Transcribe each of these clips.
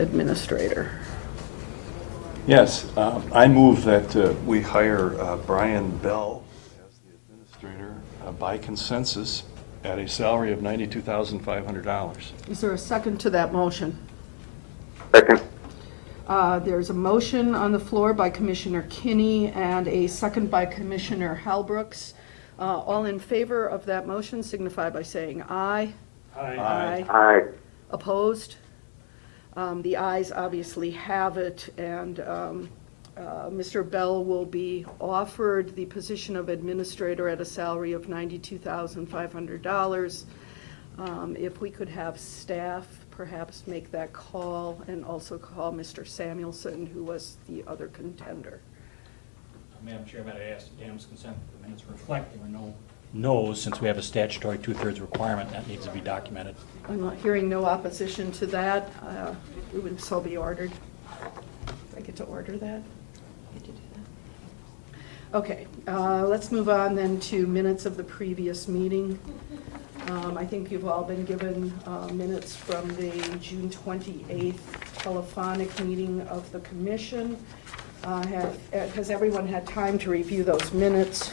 administrator. Yes, I move that we hire Brian Bell as the administrator by consensus at a salary of $92,500. Is there a second to that motion? Second. There's a motion on the floor by Commissioner Kinney and a second by Commissioner Halbrooks. All in favor of that motion signify by saying aye. Aye. Aye. Opposed? The ayes obviously have it, and Mr. Bell will be offered the position of administrator at a salary of $92,500. If we could have staff perhaps make that call, and also call Mr. Samuelson, who was the other contender. Madam Chair, I ask unanimous consent that the minutes reflect there were no no's, since we have a statutory 2/3 requirement that needs to be documented. I'm not hearing no opposition to that. It would so be ordered. I get to order that? Get to do that? Okay, let's move on then to minutes of the previous meeting. I think you've all been given minutes from the June 28th telephonic meeting of the commission. Has everyone had time to review those minutes?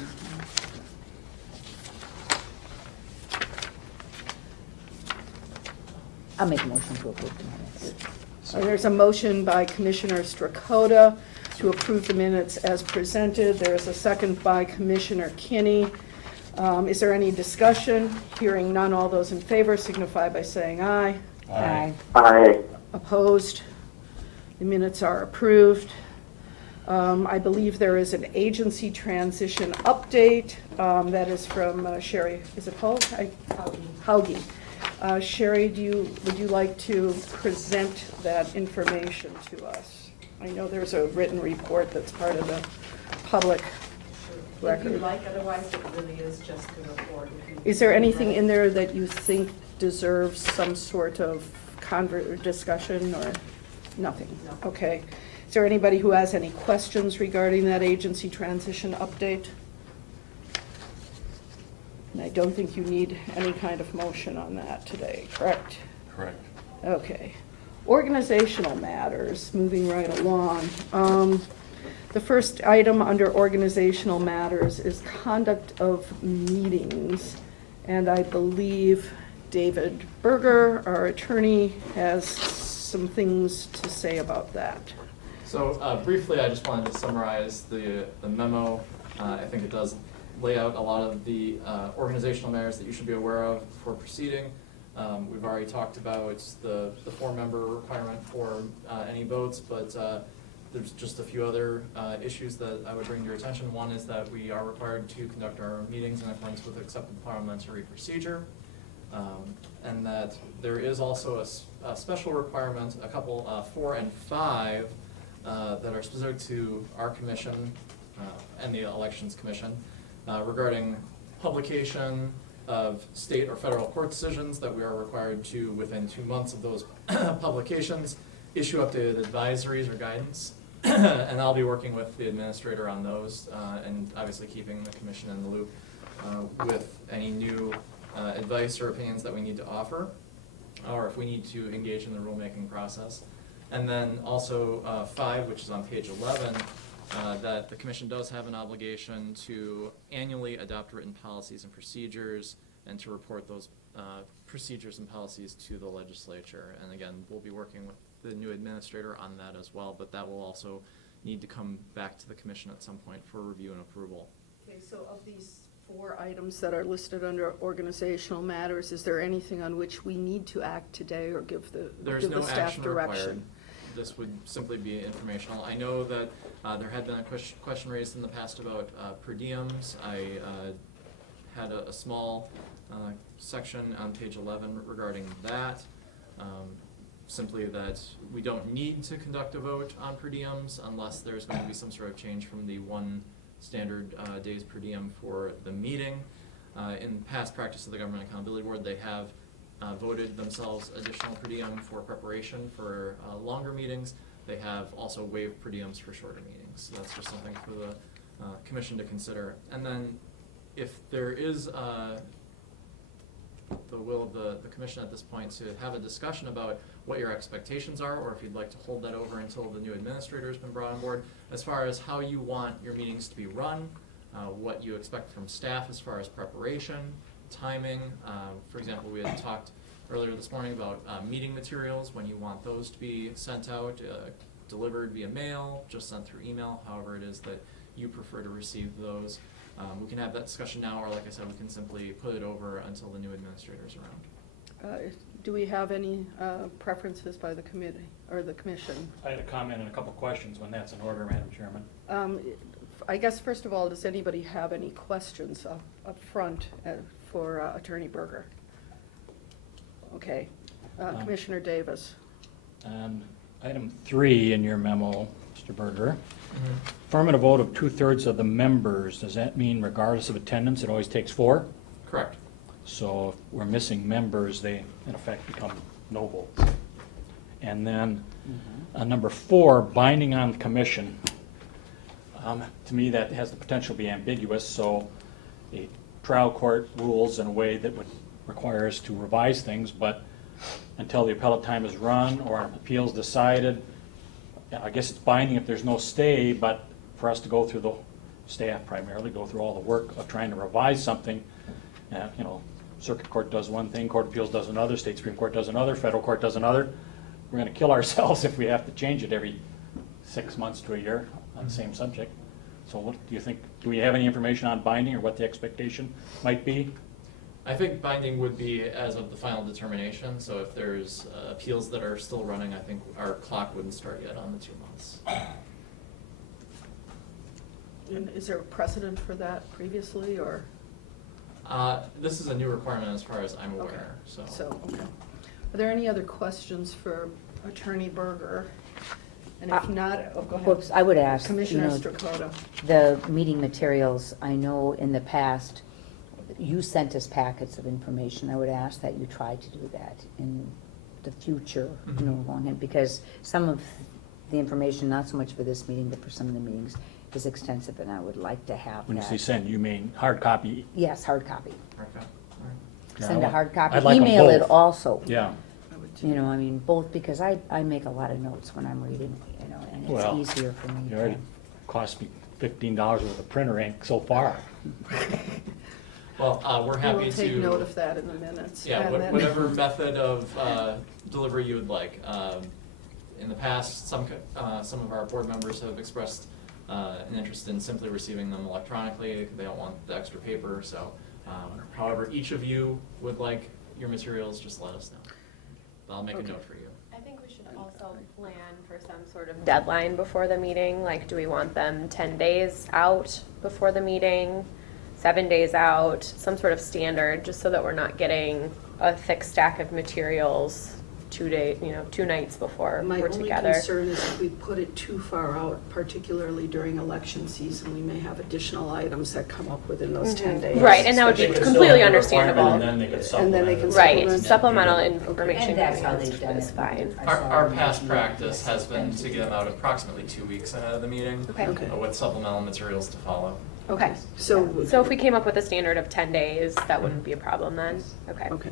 I'll make a motion to approve the minutes. There's a motion by Commissioner Strakota to approve the minutes as presented. There's a second by Commissioner Kinney. Is there any discussion? Hearing none, all those in favor signify by saying aye. Aye. Aye. Opposed? The minutes are approved. I believe there is an agency transition update that is from Sherry. Is it Hogue? Hauge. Sherry, would you like to present that information to us? I know there's a written report that's part of the public record. If you'd like, otherwise it really is just a report. Is there anything in there that you think deserves some sort of discussion or nothing? No. Okay. Is there anybody who has any questions regarding that agency transition update? And I don't think you need any kind of motion on that today, correct? Correct. Okay. Organizational matters, moving right along. The first item under organizational matters is conduct of meetings. And I believe David Berger, our attorney, has some things to say about that. So briefly, I just wanted to summarize the memo. I think it does lay out a lot of the organizational matters that you should be aware of before proceeding. We've already talked about the 4-member requirement for any votes, but there's just a few other issues that I would bring to your attention. One is that we are required to conduct our meetings in accordance with accepted parliamentary procedure, and that there is also a special requirement, a couple 4 and 5, that are specific to our commission and the Elections Commission regarding publication of state or federal court decisions, that we are required to, within 2 months of those publications, issue updated advisories or guidance. And I'll be working with the administrator on those, and obviously keeping the commission in the loop with any new advice or opinions that we need to offer, or if we need to engage in the rulemaking process. And then also 5, which is on page 11, that the commission does have an obligation to annually adopt written policies and procedures and to report those procedures and policies to the legislature. And again, we'll be working with the new administrator on that as well, but that will also need to come back to the commission at some point for review and approval. Okay, so of these 4 items that are listed under organizational matters, is there anything on which we need to act today or give the staff action direction? required. This would simply be informational. I know that there had been a question raised in the past about per diems. I had a small section on page 11 regarding that. Simply that we don't need to conduct a vote on per diems unless there's going to be some sort of change from the 1 standard days per diem for the meeting. In past practice of the Government Accountability Board, they have voted themselves additional per diem for preparation for longer meetings. They have also waived per diems for shorter meetings. So that's just something for the commission to consider. And then if there is the will of the commission at this point to have a discussion about what your expectations are, or if you'd like to hold that over until the new administrator has been brought on board, as far as how you want your meetings to be run, what you expect from staff as far as preparation, timing. For example, we had talked earlier this morning about meeting materials, when you want those to be sent out, delivered via mail, just sent through email, however it is that you prefer to receive those. We can have that discussion now, or like I said, we can simply put it over until the new administrator's around. Do we have any preferences by the committee or the commission? I had a comment and a couple questions when that's in order, Madam Chairman. I guess, first of all, does anybody have any questions up front for Attorney Berger? Okay. Commissioner Davis. Item 3 in your memo, Mr. Berger. Affirmative vote of 2/3 of the members. Does that mean regardless of attendance, it always takes 4? Correct. So if we're missing members, they in effect become no votes. And then number 4, binding on the commission. To me, that has the potential to be ambiguous, so a trial court rules in a way that would require us to revise things, but until the appellate time is run or an appeal's decided, I guess it's binding if there's no stay, but for us to go through the staff primarily, go through all the work of trying to revise something, you know, circuit court does one thing, court of appeals does another, state supreme court does another, federal court does another. We're going to kill ourselves if we have to change it every 6 months to a year on the same subject. So what do you think? Do we have any information on binding or what the expectation might be? I think binding would be as of the final determination, so if there's appeals that are still running, I think our clock wouldn't start yet on the 2 months. And is there a precedent for that previously, or? This is a new requirement as far as I'm Okay. aware, so. Okay. Are there any other questions for Attorney Berger? And if not, go ahead. Whoops, I would ask, you Commissioner know, Strakota. the meeting materials, I know in the past, you sent us packets of information. I would ask that you try to do that in the future, you know, longhand, because some of the information, not so much for this meeting, but for some of the meetings, is extensive, and I would like to have When you say that. send, you mean hard copy? Yes, hard copy. Okay, all right. Yeah, Send a hard copy. I'd like 'em Email it both. also. Yeah. I would too. You know, I mean, both, because I make a lot of notes when I'm reading, you know, and Well, it's easier for me. It already cost me $15 worth of printer ink so far. Well, we're We happy will to. take note of that in the minutes. Yeah, And then- whatever method of delivery you would like. In the past, some of our board members have expressed an interest in simply receiving them electronically. They don't want the extra paper, so however each of you would like your materials, just let us know. I'll make a Okay. note for you. I think we should also plan for some sort of deadline before the meeting, like, do we want them 10 days out before the meeting, 7 days out, some sort of standard, just so that we're not getting a thick stack of materials 2 nights before My we're only together. concern is if we put it too far out, particularly during election season, we may have additional items that come up within those 10 days. Right, and that would be They could still completely have a requirement, understandable. And then they could And then they supplement can it. Right, supplement. supplemental Yeah. information And that's how they've done is it. fine. I saw Our them past in practice has been this to get them out approximately 2 weeks ahead of the meeting, Okay. Okay. with supplemental materials to follow. Okay. So. So if we came up with a standard of 10 days, that wouldn't be a problem then? Okay. Okay.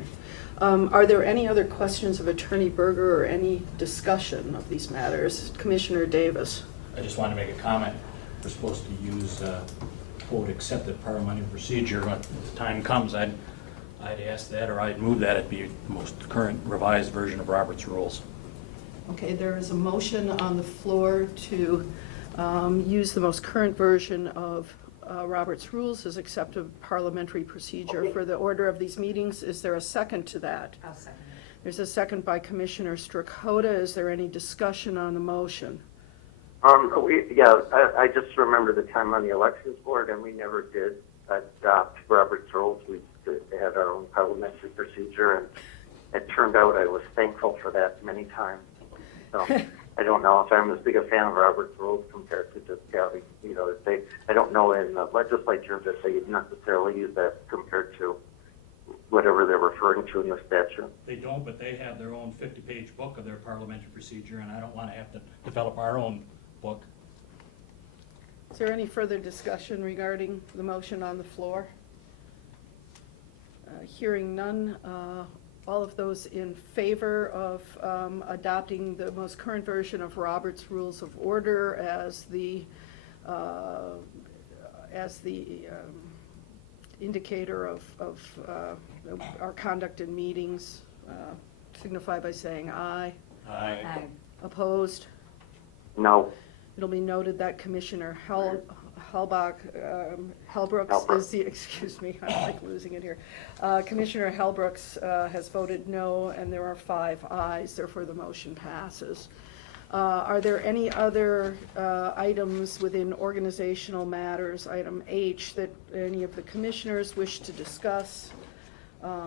Are there any other questions of Attorney Berger or any discussion of these matters? Commissioner Davis? I just want to make a comment. We're supposed to use, quote, accepted parliamentary procedure. When the time comes, I'd ask that, or I'd move that it be the most current revised version of Robert's rules. Okay, there is a motion on the floor to use the most current version of Robert's Rules as accepted parliamentary procedure for the order of these meetings. Is there a second to that? I'll second it. There's a second by Commissioner Strakota. Is there any discussion on the motion? I just remember the time on the elections board, and we never did adopt Robert's rules. We had our own parliamentary procedure, and it turned out I was thankful for that many times. So I don't know if I'm as big a fan of Robert's rules compared to just having, I don't know in the legislature that they necessarily use that compared to whatever they're referring to in the statute. They don't, but they have their own 50-page book of their parliamentary procedure, and I don't want to have to develop our own book. Is there any further discussion regarding the motion on the floor? Hearing none, all of those in favor of adopting the most current version of Robert's Rules of Order as the indicator of our conduct in meetings, signify by saying aye. Aye. Opposed? No. It'll be noted that Commissioner Hellbrooks is the, excuse me, I'm like losing it here. Commissioner Hellbrooks has voted no, and there are 5 ayes, therefore the motion passes. Are there any other items within organizational matters, item H, that any of the commissioners wish to discuss?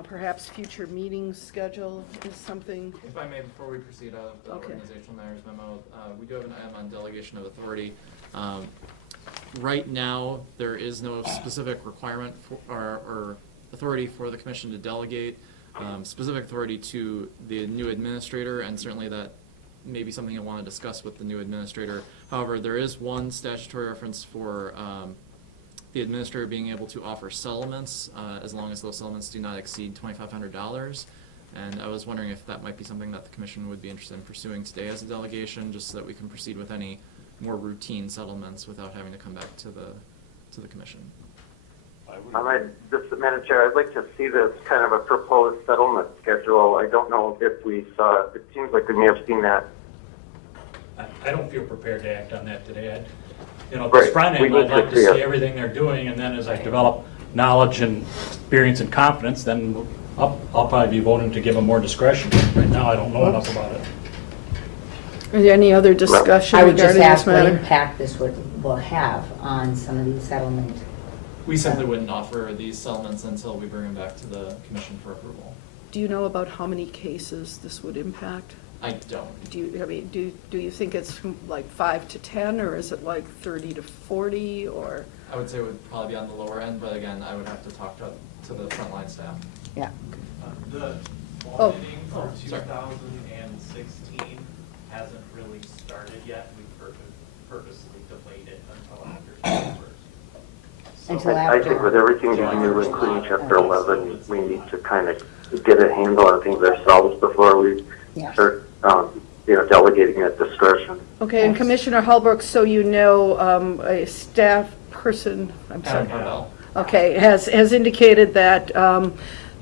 Perhaps future meeting schedule is something. If I may, before we proceed out of the Okay. organizational matters memo, we do have an item on delegation of authority. Right now, there is no specific requirement for, or authority for the commission to delegate specific authority to the new administrator, and certainly that may be something I want to discuss with the new administrator. However, there is one statutory reference for the administrator being able to offer settlements as long as those settlements do not exceed $2,500. And I was wondering if that might be something that the commission would be interested in pursuing today as a delegation, just so that we can proceed with any more routine settlements without having to come back to the commission. Just Madam Chair, I'd like to see this kind of a proposed settlement schedule. I don't know if we saw, it seems like we may have seen that. I don't feel prepared to act on that today. You know, Right. this front We end, need I'd like to to see see it. everything they're doing, and then as I develop knowledge and experience and confidence, then I'll probably be voting to give them more discretion. Right now, I don't know enough about it. Is there any other discussion I would just regarding this ask what matter? impact this will have on some of these settlement. We simply wouldn't offer these settlements until we bring them back to the commission for approval. Do you know about how many cases this would impact? I don't. Do you think it's like 5 to 10, or is it like 30 to 40, or? I would say it would probably be on the lower end, but again, I would have to talk to the frontline staff. Yeah. The Oh. auditing for Oh, sorry. 2016 hasn't really started yet. We purposely delayed it until after January 1st. Until I after. think with everything that we do, including Chapter 11, we need to kind of get a handle on things ourselves before we Yeah. start, delegating that discretion. Okay, and Commissioner Hellbrooks, so you know, a staff person, I'm sorry. Adam Carvel. Okay, has indicated that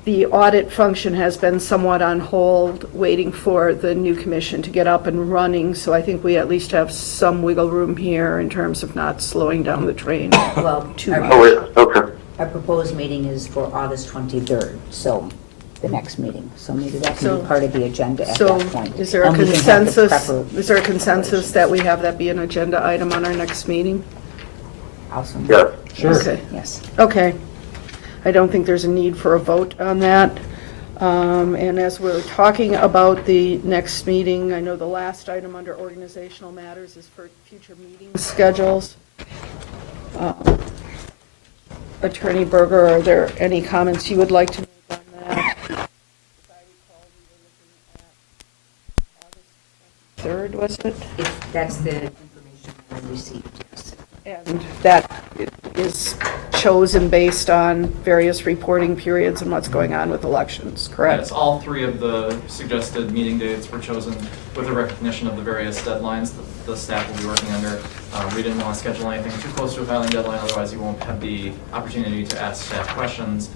the audit function has been somewhat on hold, waiting for the new commission to get up and running, so I think we at least have some wiggle room here in terms of not slowing down the train Well, too our- much. Oh, wait, okay. Our proposed meeting is for August 23rd, so the next meeting. So maybe that can So- be part of the agenda at So that point. is there a And we can have the consensus that we have that be an agenda item on our next meeting? Awesome. Yes. Okay. Yes. Okay. I don't think there's a need for a vote on that. And as we're talking about the next meeting, I know the last item under organizational matters is for future meeting schedules. Attorney Berger, are there any comments you would like to make on that? As I recall, we were looking at August 3rd, was it? That's the information I received, yes. And that is chosen based on various reporting periods and what's going on with elections, correct? Yes, all 3 of the suggested meeting dates were chosen with the recognition of the various deadlines that the staff will be working under. We didn't want to schedule anything too close to a filing deadline, otherwise you won't have the opportunity to ask staff questions.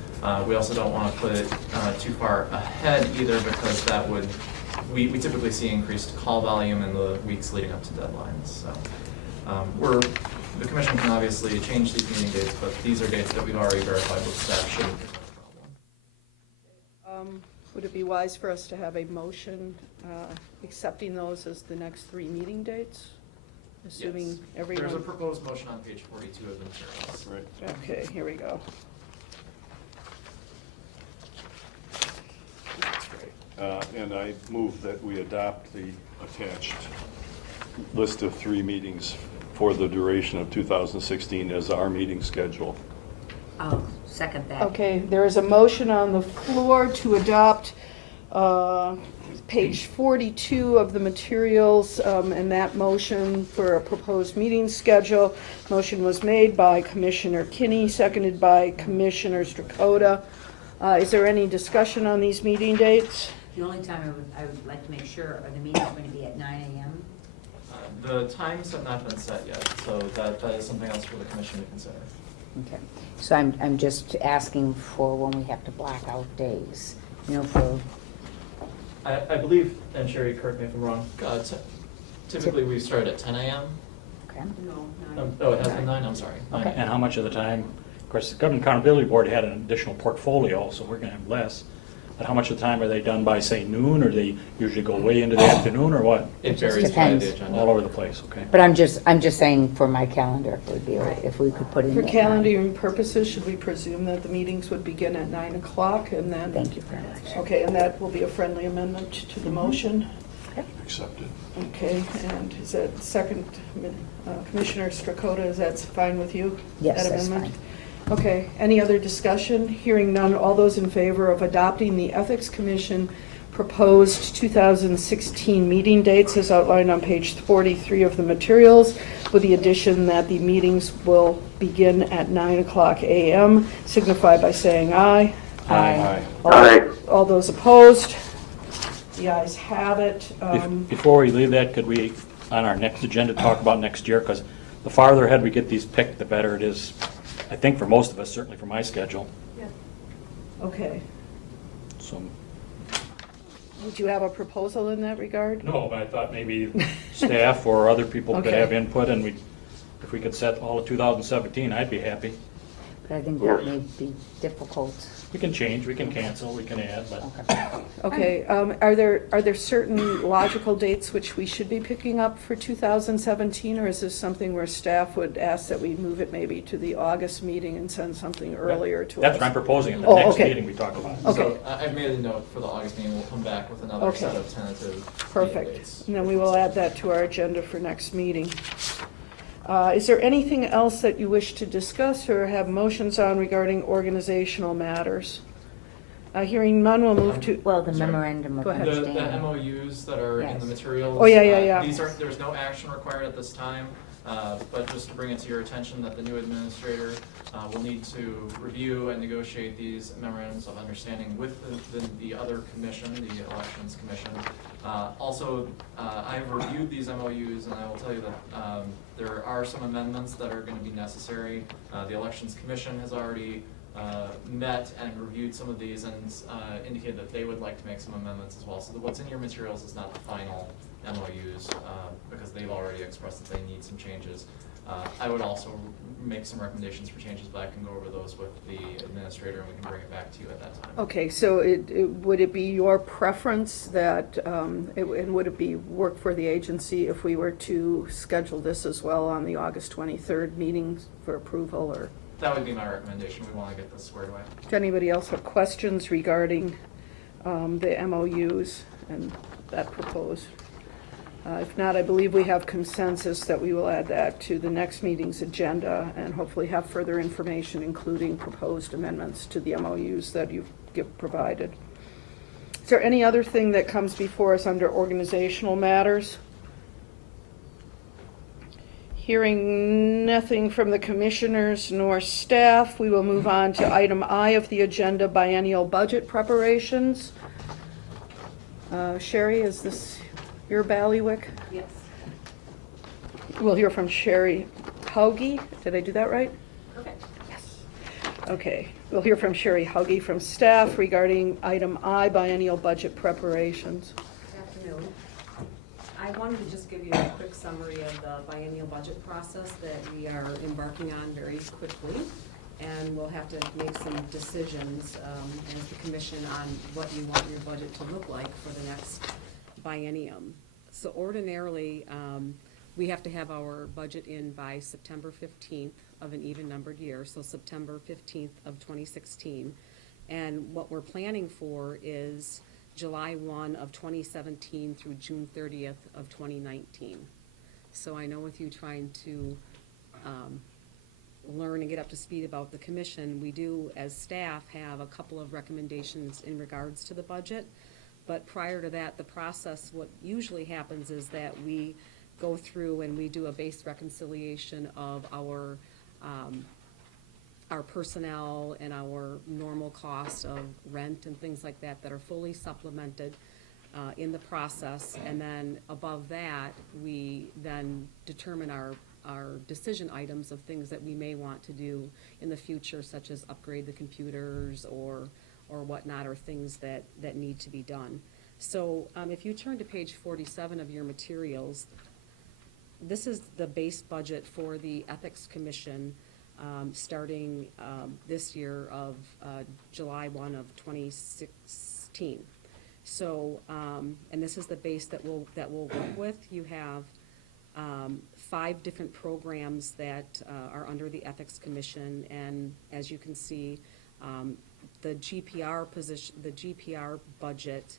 We also don't want to put it too far ahead either, because that would, we typically see increased call volume in the weeks leading up to deadlines. So the commission can obviously change these meeting dates, but these are dates that we've already verified with staff shouldn't be a problem. Would it be wise for us to have a motion accepting those as the next 3 meeting dates? Assuming Yes. everyone... There's a proposed motion on page 42 of the materials. Right. Okay, here we go. That's right. And I move that we adopt the attached list of 3 meetings for the duration of 2016 as our meeting schedule. I'll second that. Okay, there is a motion on the floor to adopt page 42 of the materials, and that motion for a proposed meeting schedule. Motion was made by Commissioner Kinney, seconded by Commissioner Strakota. Is there any discussion on these meeting dates? The only time I would like to make sure, are the meetings going to be at 9 AM? The times have not been set yet, so that is something else for the commission to consider. Okay, so I'm just asking for when we have to block out days, you know, for, I believe, and Sherry, correct me if I'm wrong, typically we start at 10 a.m. okay? No, Oh, it has been 9, I'm sorry. Okay. And how much of the time, of course, the Government Accountability Board had an additional portfolio, so we're gonna have less. But how much of the time are they done by, say, noon, or they usually go way into the afternoon, or what? It just varies by the depends. agenda. All over the place, okay. But I'm just saying for my calendar, it would be, if we could put in. For at 9. calendaring purposes, should we presume that the meetings would begin at 9 o'clock and then? Thank you very much. Okay, and that will be a friendly amendment to the motion? Accepted. Okay, and is that second, Commissioner Strakota, is that fine with you? Yes, that that's amendment? Okay, any other discussion? Hearing none, all those in favor of adopting the Ethics Commission proposed 2016 meeting dates as outlined on page 43 of the materials, with the addition that the meetings will begin at 9 o'clock a.m., signify by saying aye. Aye. All those opposed? The ayes have it. Before we leave that, could we, on our next agenda, talk about next year? Because the farther ahead we get these picked, the better it is, I think, for most of us, certainly for my schedule. Okay. So, Would you have a proposal in that regard? no, but I thought maybe staff or other people could Okay. have input, and if we could set all of 2017, I'd be happy. But I think that may be difficult. We can change, we can cancel, we can add, but Okay. Okay, are there certain logical dates which we should be picking up for 2017, or is this something where staff would ask that we move it maybe to the August meeting and send something earlier to us? that's what I'm proposing, at the Oh, next okay. meeting we talk about it. Okay. So I've made a note for the August meeting, we'll come back with another Okay. set of tentative meeting Perfect. dates. And then we will add that to our agenda for next meeting. Is there anything else that you wish to discuss or have motions on regarding organizational matters? Hearing none, we'll move to, Well, the Sorry. memorandum of Go ahead. The understanding. MOUs that are in the Yes. materials. Oh, yeah. These aren't, there's no action required at this time, but just to bring it to your attention that the new administrator will need to review and negotiate these memorandums of understanding with the other commission, the Elections Commission. Also, I've reviewed these MOUs, and I will tell you that there are some amendments that are going to be necessary. The Elections Commission has already met and reviewed some of these and indicated that they would like to make some amendments as well. So what's in your materials is not the final MOUs because they've already expressed that they need some changes. I would also make some recommendations for changes, but I can go over those with the administrator and we can bring it back to you at that time. okay, so would it be your preference that, and would it be work for the agency if we were to schedule this as well on the August 23rd meeting for approval, or? That would be my recommendation. We want to get this squared away. Does anybody else have questions regarding the MOUs and that proposed? If not, I believe we have consensus that we will add that to the next meeting's agenda and hopefully have further information, including proposed amendments to the MOUs that you've provided. Is there any other thing that comes before us under organizational matters? Hearing nothing from the commissioners nor staff, we will move on to item I of the agenda, biennial budget preparations. Sherry, is this your bailiwick? Yes. We'll hear from Sherry Hauge. Did I do that right? Perfect. Okay. We'll hear from Sherry Hauge from staff regarding item I, biennial budget preparations. Good afternoon. I wanted to just give you a quick summary of the biennial budget process that we are embarking on very quickly. And we'll have to make some decisions as the commission on what you want your budget to look like for the next biennium. So ordinarily, we have to have our budget in by September 15th of an even numbered year, so September 15th of 2016. And what we're planning for is July 1 of 2017 through June 30th of 2019. So I know with you trying to learn and get up to speed about the commission, we do, as staff, have a couple of recommendations in regards to the budget. But prior to that, the process, what usually happens is that we go through and we do a base reconciliation of our our personnel and our normal cost of rent and things like that that are fully supplemented in the process. And then above that, we then determine our decision items of things that we may want to do in the future, such as upgrade the computers or whatnot, or things that need to be done. So if you turn to page 47 of your materials, this is the base budget for the Ethics Commission starting this year of July 1 of 2016. So, and this is the base that we'll work with. You have 5 different programs that are under the Ethics Commission, and as you can see, the GPR position, the GPR budget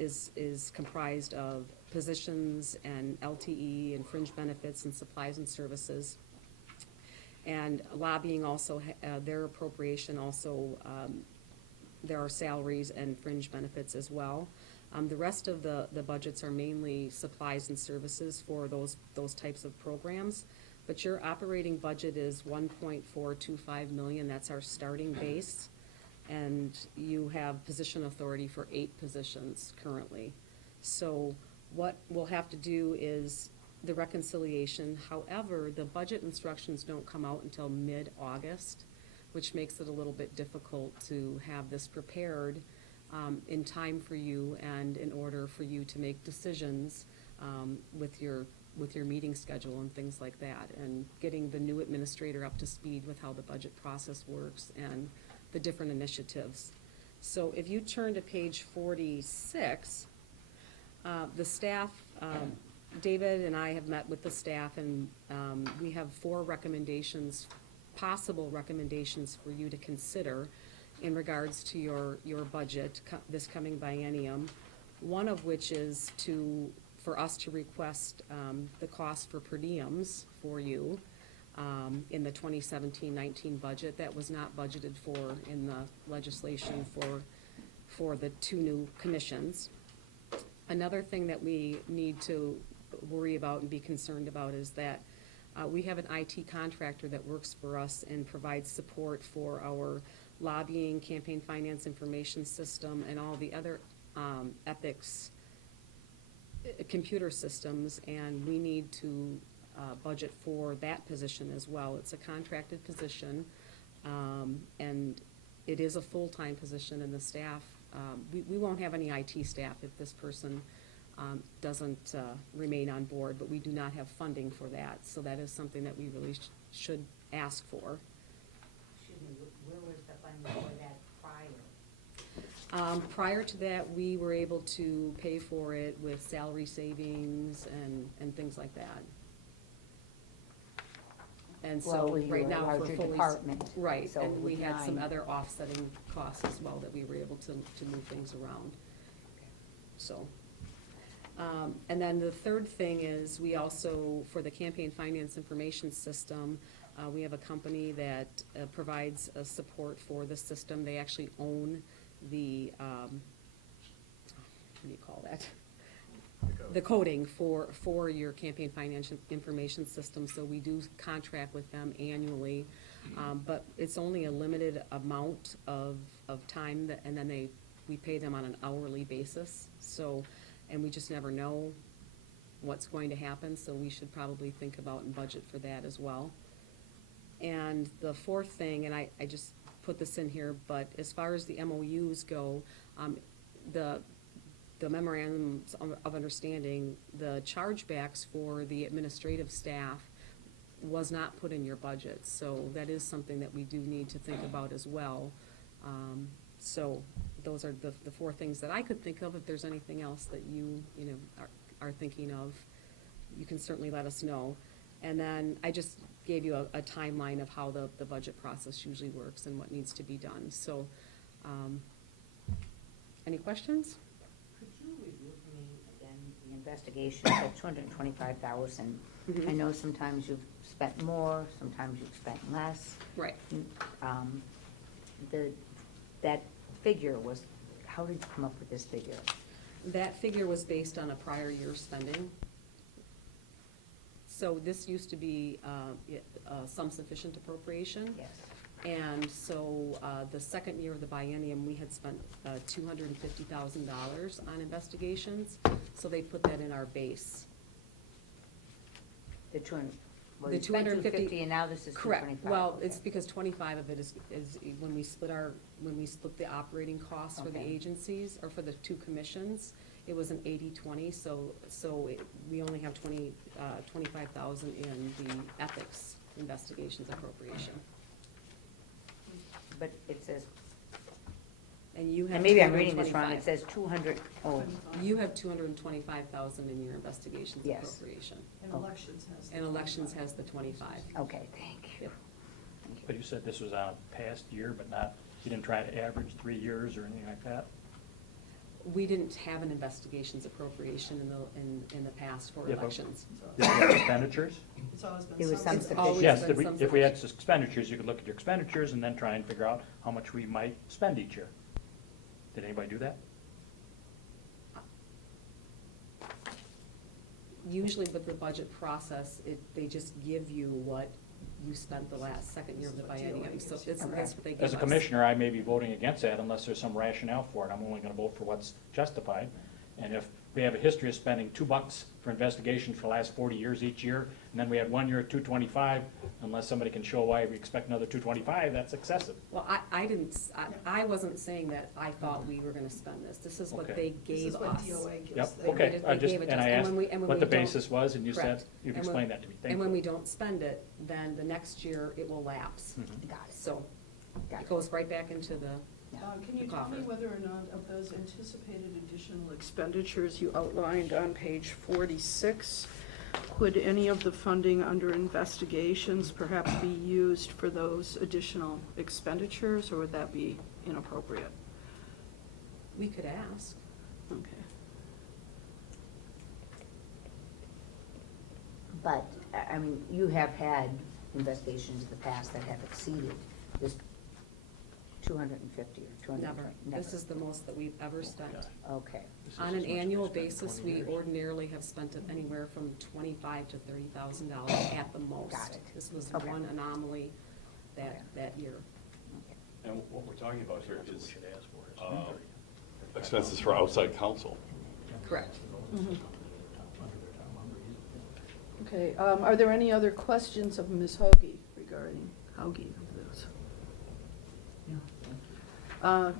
is comprised of positions and LTE and fringe benefits and supplies and services. And lobbying also, their appropriation also, there are salaries and fringe benefits as well. The rest of the budgets are mainly supplies and services for those types of programs. But your operating budget is 1.425 million. That's our starting base. And you have position authority for 8 positions currently. So what we'll have to do is the reconciliation. However, the budget instructions don't come out until mid-August, which makes it a little bit difficult to have this prepared in time for you and in order for you to make decisions with your meeting schedule and things like that, and getting the new administrator up to speed with how the budget process works and the different initiatives. So if you turn to page 46, the staff, David and I have met with the staff, and we have 4 recommendations, possible recommendations for you to consider in regards to your budget this coming biennium. One of which is for us to request the cost for per diems for you in the 2017-19 budget. That was not budgeted for in the legislation for the 2 new commissions. Another thing that we need to worry about and be concerned about is that we have an IT contractor that works for us and provides support for our lobbying, campaign finance information system, and all the other ethics computer systems, and we need to budget for that position as well. It's a contracted position, and it is a full-time position, and the staff, we won't have any IT staff if this person doesn't remain on board, but we do not have funding for that, so that is something that we really should ask for. Excuse me, where was the funding for that prior? Prior to that, we were able to pay for it with salary savings and things like that. And Well, so, you right were a now, we're larger fully. department, Right, so and we with had some 9. other offsetting costs as well that we were able to move things around. So, and then the third thing is, we also, for the campaign finance information system, we have a company that provides support for the system. They actually own the, what do you call that? The coding for your campaign finance information system, so we do contract with them annually. But it's only a limited amount of time, and then we pay them on an hourly basis. So, and we just never know what's going to happen, so we should probably think about and budget for that as well. And the fourth thing, and I just put this in here, but as far as the MOUs go, the memorandums of understanding, the chargebacks for the administrative staff was not put in your budget, so that is something that we do need to think about as well. So those are the 4 things that I could think of. If there's anything else that you are thinking of, you can certainly let us know. And then I just gave you a timeline of how the budget process usually works and what needs to be done. So, any questions? Could you review for me again the investigation at $225,000? Mhm. I know sometimes you've spent more, sometimes you've spent less. Right. That figure was, how did you come up with this figure? That figure was based on a prior year spending. So this used to be some sufficient appropriation. Yes. And so, the second year of the biennium, we had spent $250,000 on investigations, so they put that in our base. The 200, well, The you spent 250 250 and now this is 225. Correct, well, it's okay. because 25 of it is when we split the operating costs for the Okay. agencies, or for the two commissions, it was an 80-20, so we only have 25,000 in the ethics investigations appropriation. But it says, And you have. and maybe I'm reading this wrong, it 225. says 200, oh, You have 225,000 in your investigations Yes. appropriation. And Oh. elections has. And elections has the 25. okay, thank you. Yep. But you said this was on a past year, but not, you didn't try to average 3 years or anything like that? We didn't have an investigations appropriation in the past for Yeah, but- elections. Did you have expenditures? It's always been. It was some It's always Yes, been some if we had sufficient. expenditures, you could look at your expenditures and then try and figure out how much we might spend each year. Did anybody do that? Usually with the budget process, they just give you what you spent the second year of the biennium, so that's what they give us. As a commissioner, I may be voting against that unless there's some rationale for it. I'm only gonna vote for what's justified. And if we have a history of spending $2 for investigations for the last 40 years each year, and then we had 1 year at 225, unless somebody can show why we expect another 225, that's excessive. Well, I wasn't saying that I thought we were gonna spend this. This is what Okay. they This gave is what us. DOA gives. Yep, them. okay, They I just, gave it to and us. I And asked when we- and when what the we don't- basis was, and you said, Correct. you've And when- explained that to me, thank And you. when we don't spend it, then the next year it will lapse. Mhm. Got it, So got it it. goes right back into the, Can you the tell me coffer. whether or not of those anticipated additional expenditures you outlined on page 46, could any of the funding under investigations perhaps be used for those additional expenditures, or would that be inappropriate? we could ask. Okay. But, I mean, you have had investigations in the past that have exceeded this 250 or 220? Never. This is the most that we've ever spent. Okay, This is On as an much as we annual spent in basis, 20 we years. ordinarily have spent it anywhere from $25,000 to $30,000 at the most. Got it. This was Okay. one anomaly Okay. that year. okay. And what we're talking about here That's what we is should ask for, is uh, 130. expenses for outside counsel. Correct. Okay, are there any other questions of Ms. Hoagie regarding this?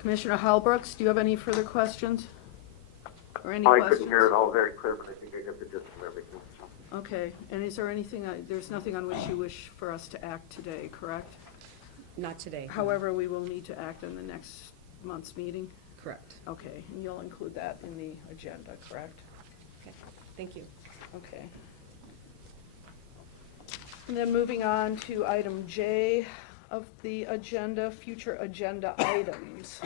Commissioner Halbrooks, do you have any further questions? Or any I questions? couldn't hear it all very clear, but I think I got the gist of everything. So. Okay, and is there anything, there's nothing on which you wish for us to act today, correct? Not today. However, we will need to act in the next month's meeting? Correct. Okay, and you'll include that in the agenda, correct? Okay, thank you. Okay. And then moving on to item J of the agenda, future agenda items.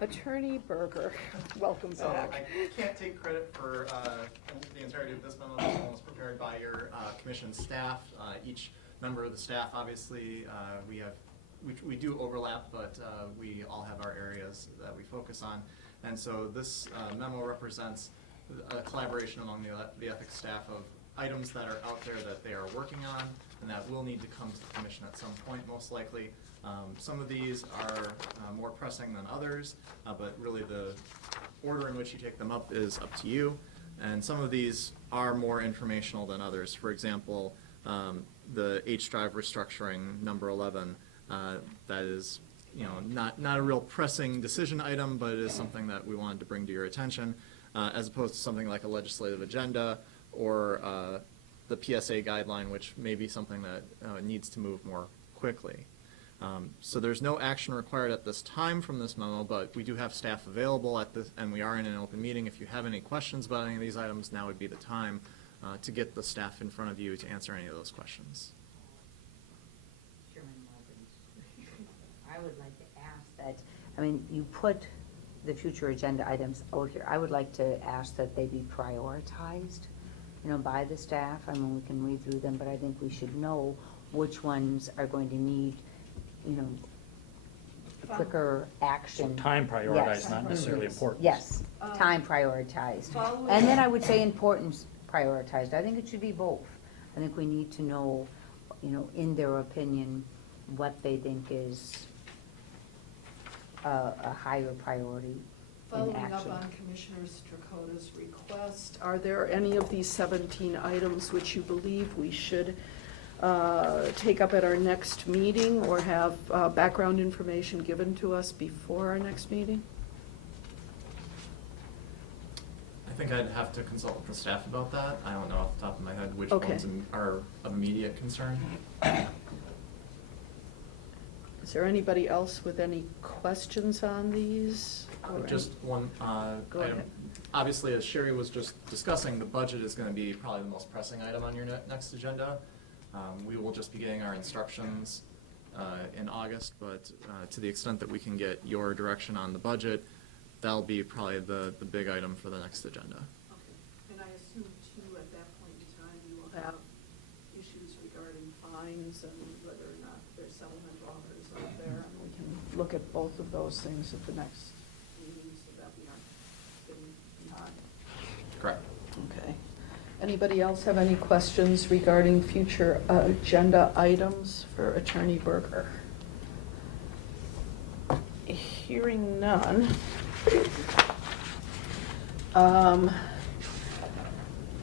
Attorney Berger, welcome So back. I can't take credit for the entirety of this memo. This one was prepared by your commission staff. Each member of the staff, obviously, we do overlap, but we all have our areas that we focus on. And so this memo represents a collaboration among the ethics staff of items that are out there that they are working on and that will need to come to the commission at some point, most likely. Some of these are more pressing than others, but really the order in which you take them up is up to you. And some of these are more informational than others. For example, the H-Drive restructuring, number 11, that is, not a real pressing decision item, but it is something that we wanted to bring to your attention, as opposed to something like a legislative agenda or the PSA guideline, which may be something that needs to move more quickly. So there's no action required at this time from this memo, but we do have staff available at this, and we are in an open meeting. If you have any questions about any of these items, now would be the time to get the staff in front of you to answer any of those questions. Chairman Mullins, I would like to ask that, you put the future agenda items out here. I would like to ask that they be prioritized, by the staff. We can read through them, but I think we should know which ones are going to need, quicker action. Time prioritized, Yes. not necessarily important. Yes, time prioritized. Following- And then I would say importance prioritized. I think it should be both. I think we need to know, in their opinion, what they think is a higher priority in Following up action. on Commissioner Strakota's request, are there any of these 17 items which you believe we should take up at our next meeting or have background information given to us before our next meeting? I think I'd have to consult with the staff about that. I don't know off the top of my head which Okay. ones are of immediate concern. Is there anybody else with any questions on these? or any- Just one Go item. ahead. Obviously, as Sherry was just discussing, the budget is going to be probably the most pressing item on your next agenda. We will just be getting our instructions in August, but to the extent that we can get your direction on the budget, that'll be probably the big item for the next agenda. Okay. And I assume too, at that point in time, you will have issues regarding fines and whether or not there's settlement offers out there. And we can look at both of those things at the next meeting so that we aren't getting behind. Correct. Okay. Anybody else have any questions regarding future agenda items for Attorney Berger? Hearing none.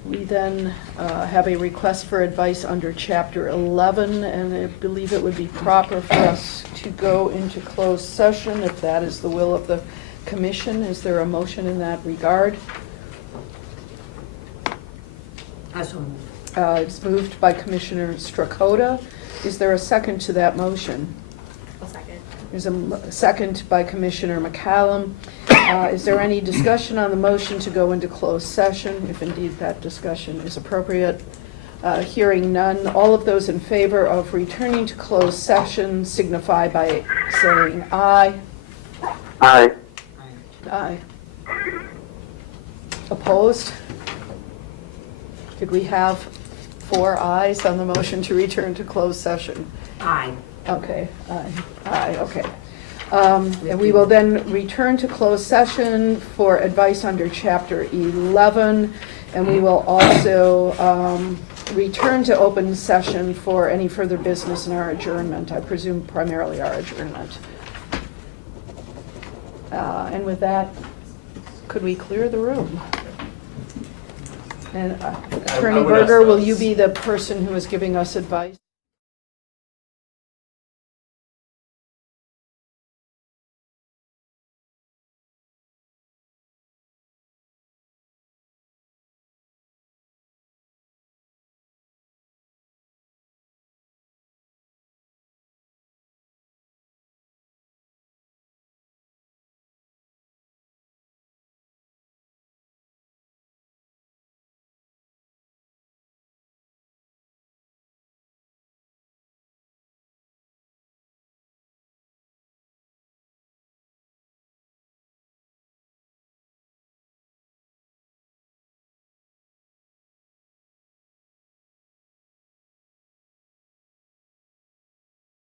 We then have a request for advice under Chapter 11, and I believe it would be proper for us to go into closed session if that is the will of the commission. Is there a motion in that regard? It's moved by Commissioner Strakota. Is there a second to that motion? I'll second. There's a second by Commissioner McCallum. Is there any discussion on the motion to go into closed session, if indeed that discussion is appropriate? Hearing none, all of those in favor of returning to closed session signify by saying aye. Aye. Aye. Opposed? Could we have 4 ayes on the motion to return to closed session? Aye. Okay, aye, okay. And we will then return to closed session for advice under Chapter 11, and we will also return to open session for any further business in our adjournment, I presume primarily our adjournment. And with that, could we clear the room? And Attorney would ask Berger, will those. you be the person who is giving us advice?